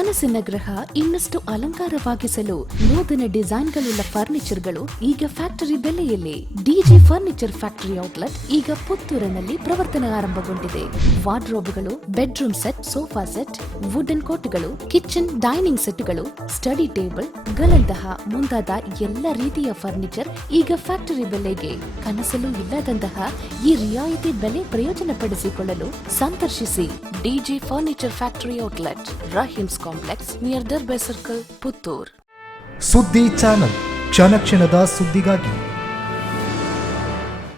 ಕನಸಿನ ಗೃಹ ಇನ್ನಷ್ಟು ಅಲಂಕಾರವಾಗಿಸಲು ನೂತನ ಡಿಸೈನ್ಗಳುಳ್ಳ ಫರ್ನಿಚರ್ಗಳು ಈಗ ಫ್ಯಾಕ್ಟರಿ ಬೆಲೆಯಲ್ಲಿ. ಡಿಜಿ ಫರ್ನಿಚರ್ ಫ್ಯಾಕ್ಟರಿ ಔಟ್ಲೆಟ್ ಈಗ ಪುತ್ತೂರಿನಲ್ಲಿ ಪ್ರವರ್ತನೆ ಆರಂಭಗೊಂಡಿದೆ. ವಾರ್ಡ್ರೋಬ್ಗಳು, bedroom set, sofa set, wooden ಕೋಟ್ಗಳು, ಕಿಚನ್ ಡೈನಿಂಗ್ ಸೆಟ್ಗಳು, ಸ್ಟಡಿ ಟೇಬಲ್ ಗಳಂತಹ ಮುಂತಾದ ಎಲ್ಲ ರೀತಿಯ ಫರ್ನಿಚರ್ ಈಗ ಫ್ಯಾಕ್ಟರಿ ಬೆಲೆಗೆ. ಕನಸಲು ಇಲ್ಲದಂತಹ ಈ ರಿಯಾಯಿತಿ ಬೆಲೆ ಪ್ರಯೋಜನ ಪಡಿಸಿಕೊಳ್ಳಲು ಸಂದರ್ಶಿಸಿ DG furniture factory outlet, Rahim's complex, near Darbe circle, Puttur. Suddi channel, ಕ್ಷಣ ಕ್ಷಣದ ಸುದ್ದಿಗಾಗಿ.